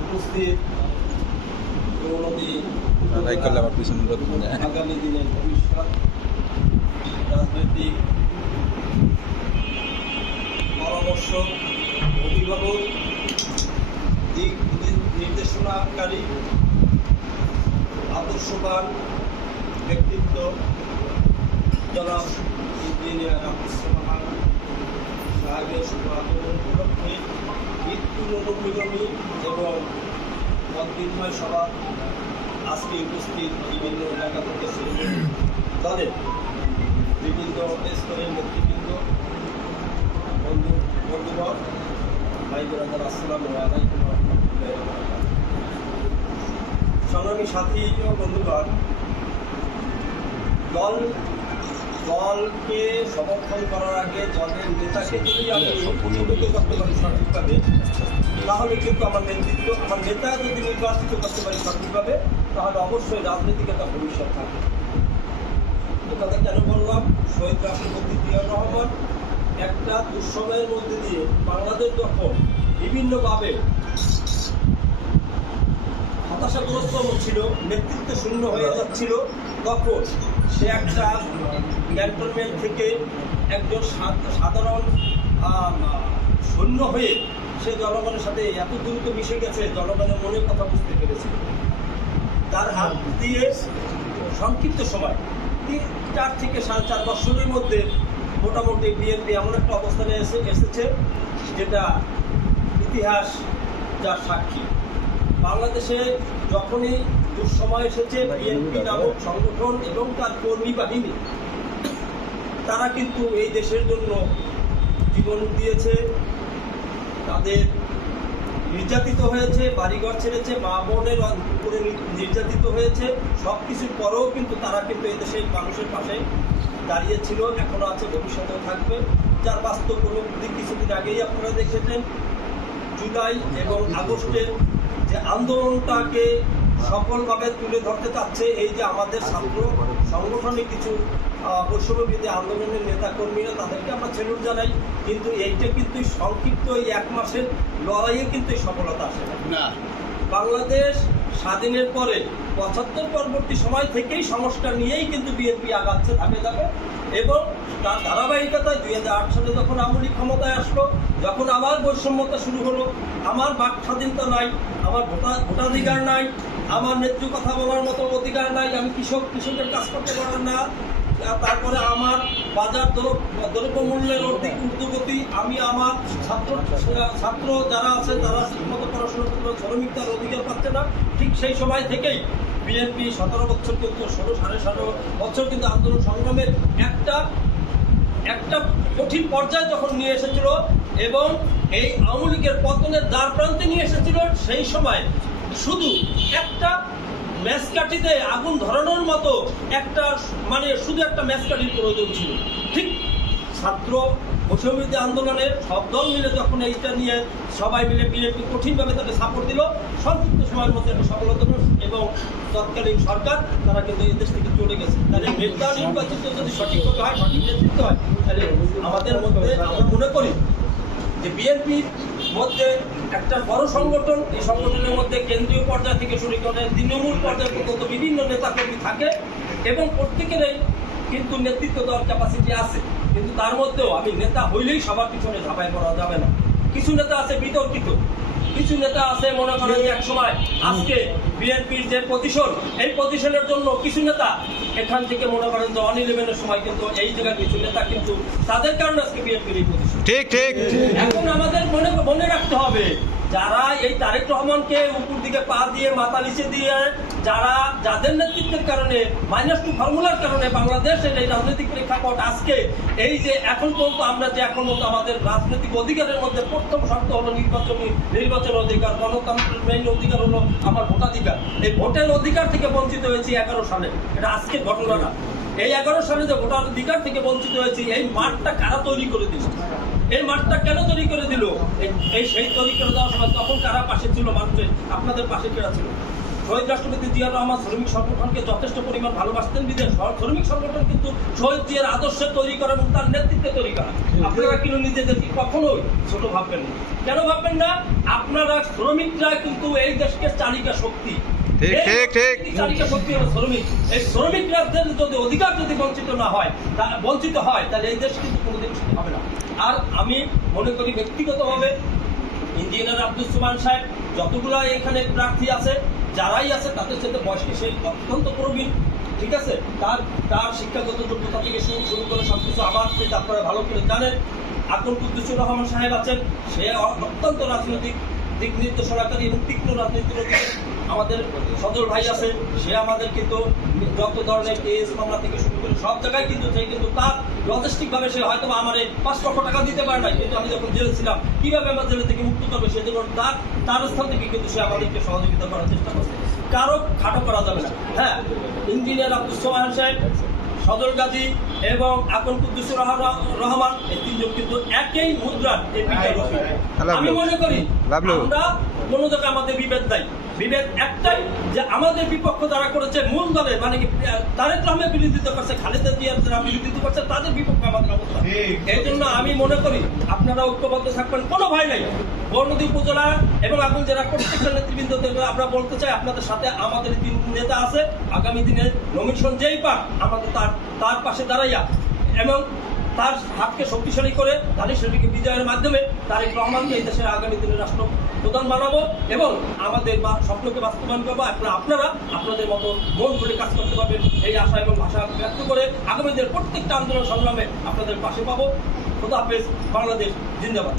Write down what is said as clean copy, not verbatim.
উপস্থিত আগামী দিনের ভবিষ্যৎ রাজনৈতিক পরামর্শ, অভিভাবক, দিক নির্দেশনাকারী, আদর্শবান ব্যক্তিত্ব জনাব ইঞ্জিনিয়ার আব্দুস সামাদ সাহেবের শুভ আগমন উপলক্ষে ঈদ পূর্ণমী এবং মতবিনিময় সভা আজকে উপস্থিত বিভিন্ন এলাকা থেকে দলের বিভিন্ন স্তরের নেতৃবৃন্দ, বন্ধুবর, ভাই বোনেরা, আসসালামু আলাইকুম ওয়া রাহমাতুল্লাহি ওয়া বারাকাতুহু। সংগ্রামী সাথী ও বন্ধুগণ, দলকে সমর্থন করার আগে দলের নেতাকে যদি আমি চিহ্নিত করতে পারি সঠিকভাবে, তাহলে কিন্তু আমার নেতা যদি নির্বাচিত করতে পারি সঠিকভাবে, তাহলে অবশ্যই রাজনীতিক একটা ভবিষ্যৎ থাকবে। কথা কেন বললাম? শহীদ রাষ্ট্রপতি জিয়াউর রহমান একটা দুঃসময়ের মধ্যে দিয়ে বাংলাদেশ যখন বিভিন্নভাবে হতাশাগ্রস্ত ছিল, নেতৃত্ব শূন্য হয়ে যাচ্ছিল, তখন সে একটা ক্যান্টনমেন্ট থেকে একজন সাধারণ সৈন্য হয়ে সে জনগণের সাথে এত দ্রুত মিশে গেছে, জনগণের মনের কথা বুঝতে পেরেছে। তার হাত দিয়ে সংক্ষিপ্ত সময় 4 থেকে 4.5 বছরের মধ্যে মোটামুটি বিএনপি এমন একটা অবস্থানে এসেছে যেটা ইতিহাস যার সাক্ষী। বাংলাদেশে যখনই দুঃসময় এসেছে, বিএনপি নামক সংগঠন এবং তার কর্মী বাহিনী তারা কিন্তু এই দেশের জন্য জীবন দিয়েছে, তাদের নির্যাতিত হয়েছে, বাড়িঘর ছেড়েছে, মা বোনের উপরে নির্যাতিত হয়েছে। সব কিছুর পরেও কিন্তু তারা কিন্তু এই দেশের মানুষের পাশে দাঁড়িয়েছিল, এখনো আছে, ভবিষ্যতেও থাকবে। যার বাস্তব উপলব্ধি কিছুদিন আগেই আপনারা দেখেছেন। জুলাই এবং আগস্টের যে আন্দোলনটাকে সফলভাবে তুলে ধরতে চাচ্ছে এই যে আমাদের ছাত্র সংগঠনে কিছু বৈষম্যবিরোধী আন্দোলনের নেতাকর্মীরা, তাদেরকে আমরা সেলুট জানাই। কিন্তু এইটা কিন্তু সংক্ষিপ্ত এই 1 মাসের লড়াইয়ে কিন্তু সফলতা আসে না। বাংলাদেশ স্বাধীনের পরে 75 পরবর্তী সময় থেকেই সংস্কার নিয়েই কিন্তু বিএনপি আগাচ্ছে ধাপে ধাপে, এবং তার ধারাবাহিকতায় 2008 সালে যখন আওয়ামী লীগ ক্ষমতায় আসলো, যখন আবার বৈষম্যতা শুরু হলো, আমার বাক স্বাধীনতা নাই, আমার ভোটাধিকার নাই, আমার ন্যায্য কথা বলার মতো অধিকার নাই, আমি কৃষকের কাজ করতে পারেন না, তারপরে আমার বাজার দ্রব্যমূল্যের ঊর্ধ্বগতি, আমি আমার ছাত্র যারা আছে তারা ঠিকমতো পড়াশোনা করতে, শ্রমিক তার অধিকার পাচ্ছে না। ঠিক সেই সময় থেকেই বিএনপি 17 বছর কিন্তু 17.5 বছর কিন্তু আন্দোলন সংগ্রামের একটা কঠিন পর্যায়ে যখন নিয়ে এসেছিল এবং এই আওয়ামী লীগের পতনের দ্বার প্রান্তে নিয়ে এসেছিল, সেই সময় শুধু একটা ম্যাচকাঠিতে আগুন ধরানোর মতো শুধু একটা ম্যাচকাঠির প্রয়োজন ছিল। ঠিক ছাত্র বৈষম্যবিরোধী আন্দোলনের সব দল মিলে যখন এইটা নিয়ে সবাই মিলে বিএনপি কঠিনভাবে তাকে সাপোর্ট দিল, সংক্ষিপ্ত সময়ের মধ্যে একটা সফলতা এবং তৎকালীন সরকার তারা কিন্তু এই দেশ থেকে চলে গেছে। তাহলে নেতা নির্বাচিত যদি সঠিকভাবে হয়, সঠিক নেতৃত্ব হয়, তাহলে আমাদের মধ্যে আমরা মনে করি যে বিএনপির মধ্যে একটা বড় সংগঠন, এই সংগঠনের মধ্যে কেন্দ্রীয় পর্যায় থেকে শুরু করে তৃণমূল পর্যায় পর্যন্ত বিভিন্ন নেতাকর্মী থাকে এবং প্রত্যেকেরই কিন্তু নেতৃত্ব দেওয়ার ক্যাপাসিটি আছে। কিন্তু তার মধ্যেও আমি নেতা হইলেই সবার পিছনে ঝাঁপাই করা যাবে না। কিছু নেতা আছে বিতর্কিত, কিছু নেতা আছে মনে করেন যে এক সময় আজকে বিএনপির যে পজিশন, এই পজিশনের জন্য কিছু নেতা এখান থেকে মনে করেন যে 1-11-এর সময় কিন্তু এই জায়গায় কিছু নেতা কিন্তু তাদের কারণে আজকে বিএনপির এই পজিশন। ঠিক। এখন আমাদের মনে রাখতে হবে, যারা এই তারেক রহমানকে উপর দিকে পা দিয়ে মাথা নিচে দিয়ে যাদের নেতৃত্বের কারণে -2 ফর্মুলার কারণে বাংলাদেশের এই রাজনৈতিক প্রেক্ষাপট আজকে এই যে এখন পর্যন্ত আমরা যে এখন আমাদের রাজনৈতিক অধিকারের মধ্যে প্রথম শর্ত হলো নির্বাচন অধিকার, গণতন্ত্রের মেইন অধিকার হলো আমার ভোটাধিকার। এই ভোটের অধিকার থেকে বঞ্চিত হয়েছি 11 সালে, এটা আজকের ঘটনা না। এই 11 সালে যে ভোটার অধিকার থেকে বঞ্চিত হয়েছি, এই মাঠটা কারা তৈরি করে দিল? এই মাঠটা কেন তৈরি করে দিল? সেই তৈরি করে দেওয়ার সময় তখন কারা পাশে ছিল? মানুষের আপনাদের পাশে কেরা ছিল? শহীদ রাষ্ট্রপতি জিয়াউর রহমান শ্রমিক সংগঠনকে যথেষ্ট পরিমাণ ভালোবাসতেন বিদেশ শ্রমিক সংগঠন কিন্তু শহীদ জিয়ার আদর্শে তৈরি করা এবং তার নেতৃত্বে তৈরি করা। আপনারা কিন্তু নিজেদেরকে কখনোই ছোট ভাববেন না। কেন ভাববেন না? আপনারা শ্রমিকরা কিন্তু এই দেশকে চালিকা শক্তি, চালিকা শক্তি হলো শ্রমিক। এই শ্রমিকরা যদি অধিকার যদি বঞ্চিত হয় তাহলে এই দেশ কিন্তু কোনোদিন হবে না। আর আমি মনে করি ব্যক্তিগতভাবে ইঞ্জিনিয়ার আব্দুল সুবহান সাহেব যতগুলো এখানে প্রার্থী আছে, যারাই আছে তাদের সাথে বয়সকে সে অত্যন্ত প্রবীণ, ঠিক আছে। তার শিক্ষাগত যোগ্যতা থেকে শুরু করে সবকিছু আমার যেটা আপনারা ভালো করে জানেন। আকুল কুদ্দুসুর রহমান সাহেব আছেন, সে অত্যন্ত রাজনৈতিক দিক নির্দেশনাকারী এবং তীক্ষ্ণ রাজনীতির দিকে। আমাদের সজল ভাই আছে, সে আমাদের কিন্তু যত ধরনের কেস মামলা থেকে শুরু করে সব জায়গায় কিন্তু সে কিন্তু তার লজিস্টিকভাবে সে হয়তো আমার 5 লক্ষ টাকা দিতে পারে না, কিন্তু আমি যখন জেলে ছিলাম কিভাবে আমার জেলে থেকে মুক্ত করবে সেজন্য তার স্থান থেকে কিন্তু সে আমাদেরকে সহযোগিতা করার চেষ্টা করছে। কারো খাটো করা যাবে না। হ্যাঁ, ইঞ্জিনিয়ার আব্দুল সোবহান সাহেব, সজল গাজী এবং আকুল কুদ্দুসুর রহমান, এই তিনজন কিন্তু একই মুদ্রার এই পিঠের রশি। আমি মনে করি আমরা কোনো জায়গায় আমাদের বিভেদ নাই। বিভেদ একটাই যে আমাদের বিপক্ষ যারা করেছে মূল দলে, মানে কি তারেক রহমানের বিরোধিতা করছে, খালেদা জিয়ার যারা বিরোধিতা করছে, তাদের বিপক্ষে আমাদের অবস্থা। এই জন্য আমি মনে করি আপনারা ঐক্যবদ্ধ থাকবেন, কোনো ভয় নাই। বর্ণদী উপজেলা এবং এখন যারা প্রত্যেকটা নেতৃবৃন্দদের আমরা বলতে চাই, আপনাদের সাথে আমাদের 3 নেতা আছে। আগামী দিনে নমিনেশন যেই পাক আমাদের তার পাশে দাঁড়াইয়া এবং তার হাতকে শক্তিশালী করে তাদের সেটিকে বিজয়ের মাধ্যমে তারেক রহমানকে এই দেশের আগামী দিনের রাষ্ট্রপ্রধান বানাবো এবং আমাদের স্বপ্নকে বাস্তবায়ন করবো। আপনারা আপনাদের মতো মন ভরে কাজ করতে পারবেন, এই আশা এবং ভাষা ব্যক্ত করে আগামী দিনের প্রত্যেকটা আন্দোলন সংগ্রামে আপনাদের পাশে পাবো। খোদা হাফেজ, বাংলাদেশ জিন্দাবাদ।